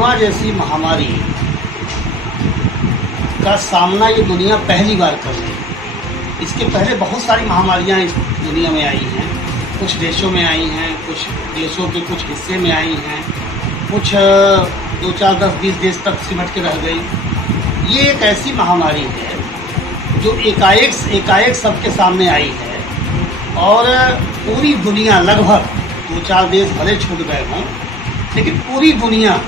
Corona जैसी महामारी का सामना ये दुनिया पहली बार कर रही है। इसके पहले बहुत सारी महामारियां इस दुनिया में आई हैं, कुछ देशों में आई हैं, कुछ देशों के कुछ हिस्से में आई हैं, कुछ 2, 4, 10, 20 देश तक सिमट के रह गई। ये एक ऐसी महामारी है जो एकाएक सबके सामने आई है और पूरी दुनिया, लगभग 2, 4 देश भले छूट गए हों, लेकिन पूरी दुनिया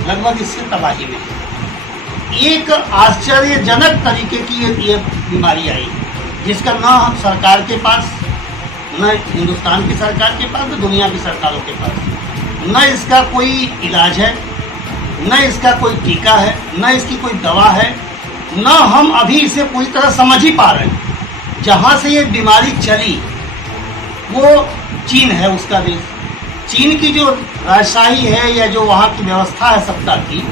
लगभग इससे तबाही में है। एक आश्चर्यजनक तरीके की ये बीमारी आई जिसका न सरकार के पास, न हिंदुस्तान की सरकार के पास, न दुनिया की सरकारों के पास, न इसका कोई इलाज है, न इसका कोई टीका है, न इसकी कोई दवा है, न हम अभी इसे पूरी तरह समझ ही पा रहे हैं। जहाँ से ये बीमारी चली वो चीन है, उसका देश। चीन की जो राजशाही है या जो वहाँ की व्यवस्था है सत्ता की,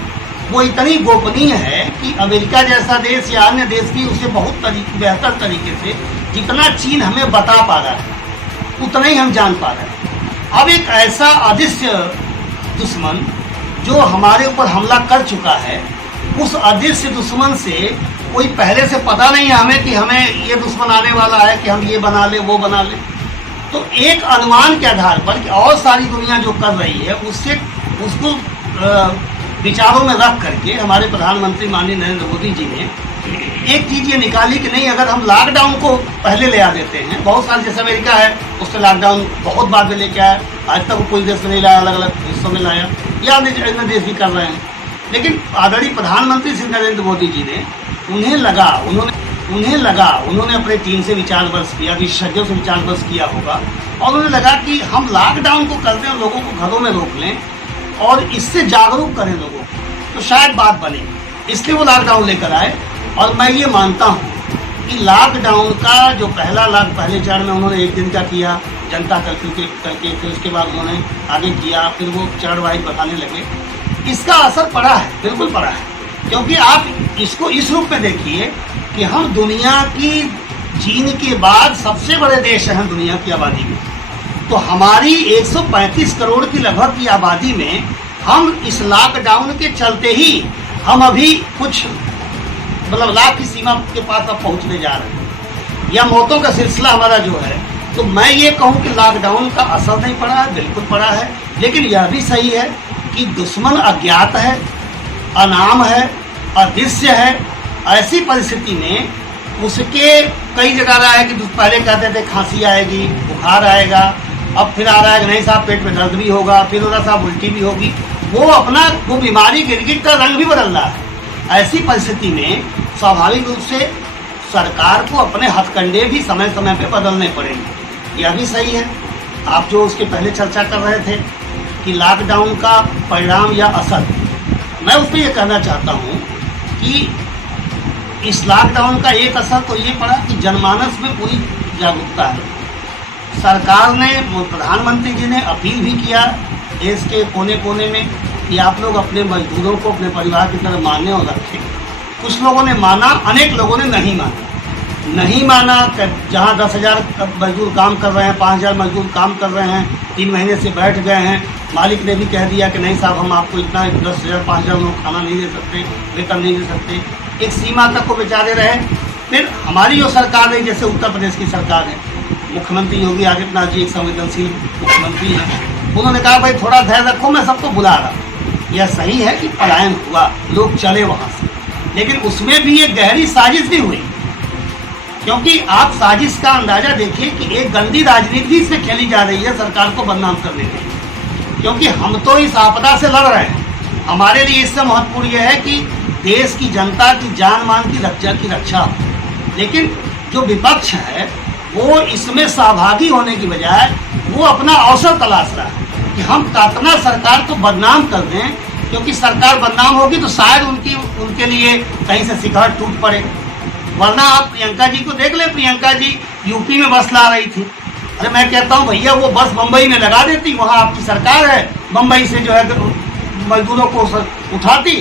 वो इतनी गोपनीय है कि अमेरिका जैसा देश या अन्य देश भी उसे बहुत बेहतर तरीके से, जितना चीन हमें बता पा रहा है उतना ही हम जान पा रहे हैं। अब एक ऐसा अदृश्य दुश्मन जो हमारे ऊपर हमला कर चुका है, उस अदृश्य दुश्मन से कोई पहले से पता नहीं है हमें कि हमें ये दुश्मन आने वाला है कि हम ये बना ले वो बना ले। तो एक अनुमान के आधार पर कि और सारी दुनिया जो कर रही है उसको विचारों में रख करके हमारे प्रधानमंत्री माननीय नरेंद्र मोदी जी ने एक चीज़ ये निकाली कि नहीं, अगर हम लॉकडाउन को पहले ले आ देते हैं, बहुत सारे जैसे अमेरिका है उससे लॉकडाउन बहुत बाद में लेके आया, आज तक कोई देश में नहीं लाया, अलग अलग हिस्सों में लाया, या अन्य देश भी कर रहे हैं। लेकिन आदरणीय प्रधानमंत्री श्री नरेंद्र मोदी जी ने उन्हें लगा उन्होंने अपने टीम से विचार विमर्श किया, विशेषज्ञों से विचार विमर्श किया होगा, और उन्हें लगा कि हम लॉकडाउन को कर दें और लोगों को घरों में रोक लें और इससे जागरूक करें लोगों को, तो शायद बात बने। इसलिए वो लॉकडाउन लेकर आए। और मैं ये मानता हूँ कि लॉकडाउन का जो पहले चरण में उन्होंने 1 दिन का किया जनता कर्फ्यू करके, फिर उसके बाद उन्होंने आगे किया, फिर वो चरण वाइज बताने लगे, इसका असर पड़ा है, बिल्कुल पड़ा है। क्योंकि आप इसको इस रूप में देखिए कि हम दुनिया की, चीन के बाद सबसे बड़े देश हैं दुनिया की आबादी में, तो हमारी 135 करोड़ की लगभग की आबादी में हम इस लॉकडाउन के चलते ही हम अभी कुछ मतलब लाख की सीमा के पास अब पहुंचने जा रहे हैं, या मौतों का सिलसिला हमारा जो है। तो मैं ये कहूँ कि लॉकडाउन का असर नहीं पड़ा है, बिल्कुल पड़ा है, लेकिन यह भी सही है कि दुश्मन अज्ञात है, अनाम है, अदृश्य है। ऐसी परिस्थिति में उसके कई जगह रहा है कि पहले कहते थे खांसी आएगी, बुखार आएगा, अब फिर आ रहा है कि नहीं साहब पेट में दर्द भी होगा, फिर हो रहा साहब उल्टी भी होगी। वो बीमारी गिरगिट का रंग भी बदल रहा है। ऐसी परिस्थिति में स्वाभाविक रूप से सरकार को अपने हथकंडे भी समय समय पे बदलने पड़ेंगे। यह भी सही है। आप जो उसके पहले चर्चा कर रहे थे कि लॉकडाउन का परिणाम या असर, मैं उस पर यह कहना चाहता हूँ कि इस लॉकडाउन का एक असर तो ये पड़ा कि जनमानस में पूरी जागरूकता है। सरकार ने, प्रधानमंत्री जी ने अपील भी किया देश के कोने कोने में कि आप लोग अपने मजदूरों को अपने परिवार की तरह माने और रखें। कुछ लोगों ने माना, अनेक लोगों ने नहीं माना। जहां 10,000 मजदूर काम कर रहे हैं, 5,000 मजदूर काम कर रहे हैं, 3 महीने से बैठ गए हैं, मालिक ने भी कह दिया कि नहीं साहब हम आपको इतना 10,000 5,000 लोग खाना नहीं दे सकते, वेतन नहीं दे सकते, एक सीमा तक को बेचारे रहे। फिर हमारी जो सरकार है, जैसे उत्तर प्रदेश की सरकार है, मुख्यमंत्री योगी आदित्यनाथ जी एक संवेदनशील मुख्यमंत्री हैं, उन्होंने कहा भाई थोड़ा धैर्य रखो, मैं सबको बुला रहा हूँ। यह सही है कि पलायन हुआ, लोग चले वहाँ से, लेकिन उसमें भी एक गहरी साजिश भी हुई। क्योंकि आप साजिश का अंदाजा देखिए कि एक गंदी राजनीति से खेली जा रही है सरकार को बदनाम करने के लिए। क्योंकि हम तो इस आपदा से लड़ रहे हैं, हमारे लिए इससे महत्वपूर्ण यह है कि देश की जनता की जान मान की रक्षा हो। लेकिन जो विपक्ष है वो इसमें सहभागी होने की बजाय वो अपना अवसर तलाश रहा है कि हम कितना सरकार को बदनाम कर दें, क्योंकि सरकार बदनाम होगी तो शायद उनके लिए कहीं से शिखर टूट पड़े। वरना आप प्रियंका जी को देख लें, प्रियंका जी यूपी में बस ला रही थी। अरे मैं कहता हूँ भैया वो बस मुंबई में लगा देती, वहाँ आपकी सरकार है, मुंबई से जो है मजदूरों को उठाती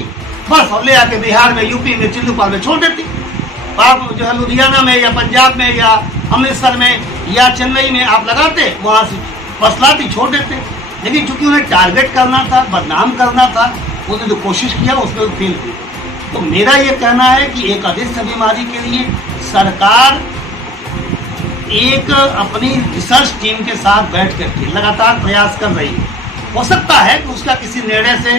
बस और ले आके बिहार में, यूपी में, चिल्लूपाल में छोड़ देती। आप जो है लुधियाना में या पंजाब में या अमृतसर में या चेन्नई में आप लगाते, वहाँ से बस लाती छोड़ देते। लेकिन चूंकि उन्हें टारगेट करना था, बदनाम करना था, उन्होंने जो कोशिश किया उसमें फेल हुई। तो मेरा ये कहना है कि एक अदृश्य बीमारी के लिए सरकार एक अपनी रिसर्च टीम के साथ बैठ करके लगातार प्रयास कर रही है। हो सकता है कि उसका किसी निर्णय से,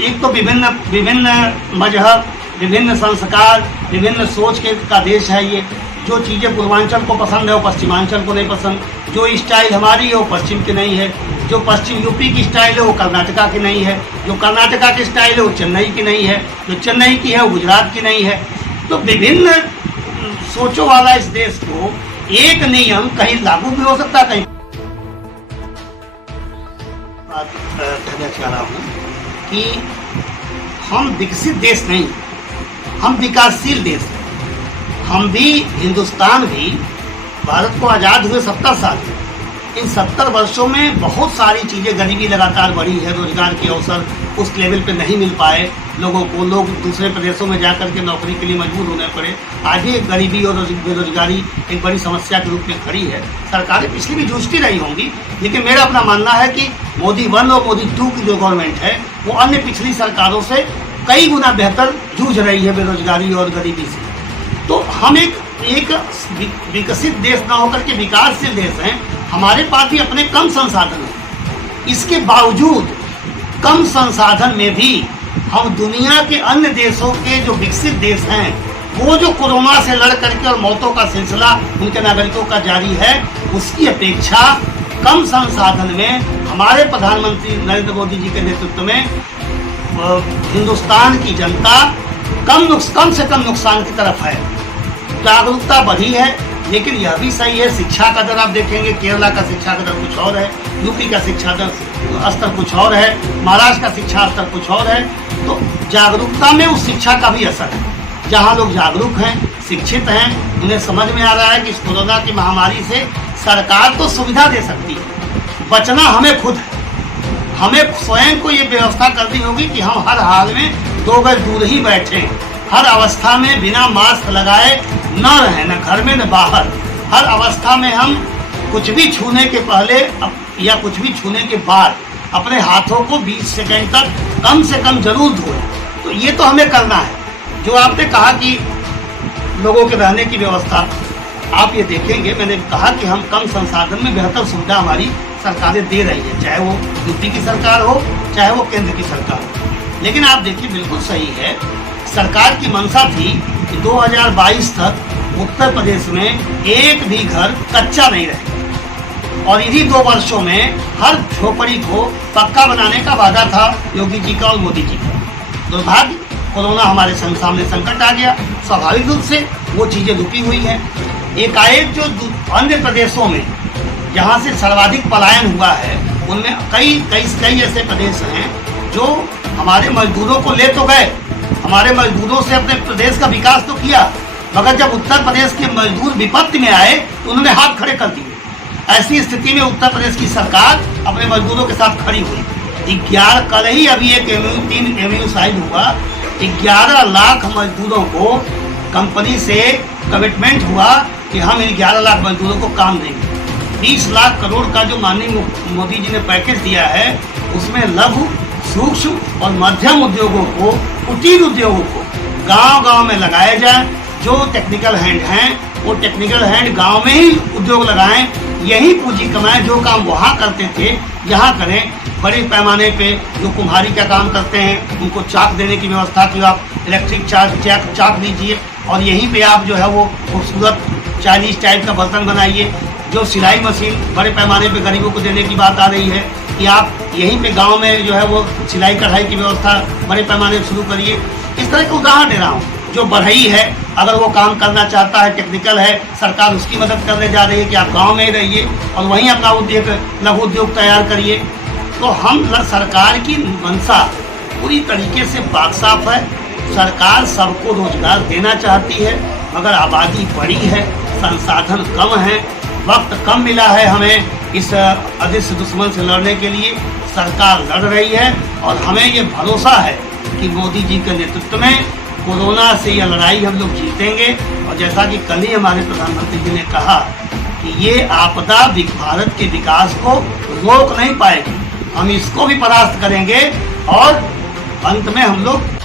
एक तो विभिन्न मजहब, विभिन्न संस्कार, विभिन्न सोच का देश है ये। जो चीज़ें पूर्वांचल को पसंद है वो पश्चिमांचल को नहीं पसंद, जो स्टाइल हमारी है वो पश्चिम की नहीं है, जो पश्चिम यूपी की स्टाइल है वो कर्नाटका की नहीं है, जो कर्नाटका की स्टाइल है वो चेन्नई की नहीं है, जो चेन्नई की है वो गुजरात की नहीं है। तो विभिन्न सोचों वाला इस देश को एक नियम कहीं लागू भी हो सकता है, कहीं कहना चाह रहा हूँ कि हम विकसित देश नहीं, हम विकासशील देश हैं। हम भी, हिंदुस्तान भी, भारत को आज़ाद हुए 70 साल इन 70 वर्षों में बहुत सारी चीज़ें, गरीबी लगातार बढ़ी है, रोजगार के अवसर उस लेवल पे नहीं मिल पाए लोगों को, लोग दूसरे प्रदेशों में जा कर के नौकरी के लिए मजबूर होने पड़े। आज भी गरीबी और बेरोजगारी एक बड़ी समस्या के रूप में खड़ी है। सरकारें पिछली भी जूझती रही होंगी, लेकिन मेरा अपना मानना है कि मोदी 1 और मोदी 2 की जो गवर्नमेंट है वो अन्य पिछली सरकारों से कई गुना बेहतर जूझ रही है बेरोजगारी और गरीबी से। तो हम एक विकसित देश ना होकर के विकासशील देश हैं। हमारे पास भी अपने कम संसाधन हैं, इसके बावजूद कम संसाधन में भी हम दुनिया के अन्य देशों के जो विकसित देश हैं, वो जो कोरोना से लड़ करके और मौतों का सिलसिला उनके नागरिकों का जारी है, उसकी अपेक्षा कम संसाधन में हमारे प्रधानमंत्री नरेंद्र मोदी जी के नेतृत्व में हिंदुस्तान की जनता कम से कम नुकसान की तरफ है। जागरूकता बढ़ी है, लेकिन यह भी सही है, शिक्षा का दर आप देखेंगे, केरला का शिक्षा का दर कुछ और है, यूपी का शिक्षा दर स्तर कुछ और है, महाराष्ट्र का शिक्षा स्तर कुछ और है। तो जागरूकता में उस शिक्षा का भी असर है। जहाँ लोग जागरूक हैं, शिक्षित हैं, उन्हें समझ में आ रहा है कि इस कोरोना की महामारी से सरकार तो सुविधा दे सकती है, बचना हमें खुद है। हमें स्वयं को ये व्यवस्था करनी होगी कि हम हर हाल में 2 गज दूर ही बैठें, हर अवस्था में बिना मास्क लगाए न रहें, न घर में न बाहर। हर अवस्था में हम कुछ भी छूने के पहले या कुछ भी छूने के बाद अपने हाथों को 20 सेकंड तक कम से कम जरूर धोएं। तो ये तो हमें करना है। जो आपने कहा कि लोगों के रहने की व्यवस्था, आप ये देखेंगे, मैंने कहा कि हम कम संसाधन में बेहतर सुविधा हमारी सरकारें दे रही है, चाहे वो यूपी की सरकार हो, चाहे वो केंद्र की सरकार हो। लेकिन आप देखिए, बिल्कुल सही है, सरकार की मंशा थी कि 2022 तक उत्तर प्रदेश में एक भी घर कच्चा नहीं रहे, और इन्हीं 2 वर्षों में हर झोपड़ी को पक्का बनाने का वादा था योगी जी का और मोदी जी का। दुर्भाग्य, कोरोना हमारे सामने संकट आ गया, स्वाभाविक रूप से वो चीज़ें रुकी हुई हैं। एकाएक जो अन्य प्रदेशों में जहाँ से सर्वाधिक पलायन हुआ है, उनमें कई ऐसे प्रदेश हैं जो हमारे मजदूरों को ले तो गए, हमारे मजदूरों से अपने प्रदेश का विकास तो किया, मगर जब उत्तर प्रदेश के मजदूर विपत्ति में आए तो उन्होंने हाथ खड़े कर दिए। ऐसी स्थिति में उत्तर प्रदेश की सरकार अपने मजदूरों के साथ खड़ी हुई। 11 कल ही अभी एक MOU 3 साइन हुआ, 11 लाख मजदूरों को कंपनी से कमिटमेंट हुआ कि हम इन 11 लाख मजदूरों को काम देंगे। 20 लाख करोड़ का जो माननीय मोदी जी ने पैकेज दिया है, उसमें लघु, सूक्ष्म और मध्यम उद्योगों को, कुटीर उद्योगों को गांव-गांव में लगाया जाए। जो टेक्निकल हैंड हैं, वो टेक्निकल हैंड गांव में ही उद्योग लगाएं, यही पूंजी कमाएं। जो काम वहाँ करते थे यहाँ करें। बड़े पैमाने पे जो कुम्हारी का काम करते हैं, उनको चाक देने की व्यवस्था की, आप इलेक्ट्रिक चाक दीजिए, और यहीं पे आप जो है वो खूबसूरत चाइनीज टाइप का बर्तन बनाइए। जो सिलाई मशीन बड़े पैमाने पे गरीबों को देने की बात आ रही है कि आप यहीं पे गांव में जो है वो सिलाई कढ़ाई की व्यवस्था बड़े पैमाने पर शुरू करिए। इस तरह के उदाहरण दे रहा हूँ। जो बढ़ई है, अगर वो काम करना चाहता है, टेक्निकल है, सरकार उसकी मदद करने जा रही है कि आप गांव में ही रहिए और वहीं अपना लघु उद्योग तैयार करिए। तो हम सरकार की मंशा पूरी तरीके से बात-साफ है। सरकार सबको रोजगार देना चाहती है, मगर आबादी बड़ी है, संसाधन कम है, वक्त कम मिला है हमें इस अदृश्य दुश्मन से लड़ने के लिए। सरकार लड़ रही है और हमें ये भरोसा है कि मोदी जी के नेतृत्व में कोरोना से यह लड़ाई हम लोग जीतेंगे। और जैसा कि कल ही हमारे प्रधानमंत्री जी ने कहा कि ये आपदा भारत के विकास को रोक नहीं पाएगी, हम इसको भी परास्त करेंगे और अंत में हम लोग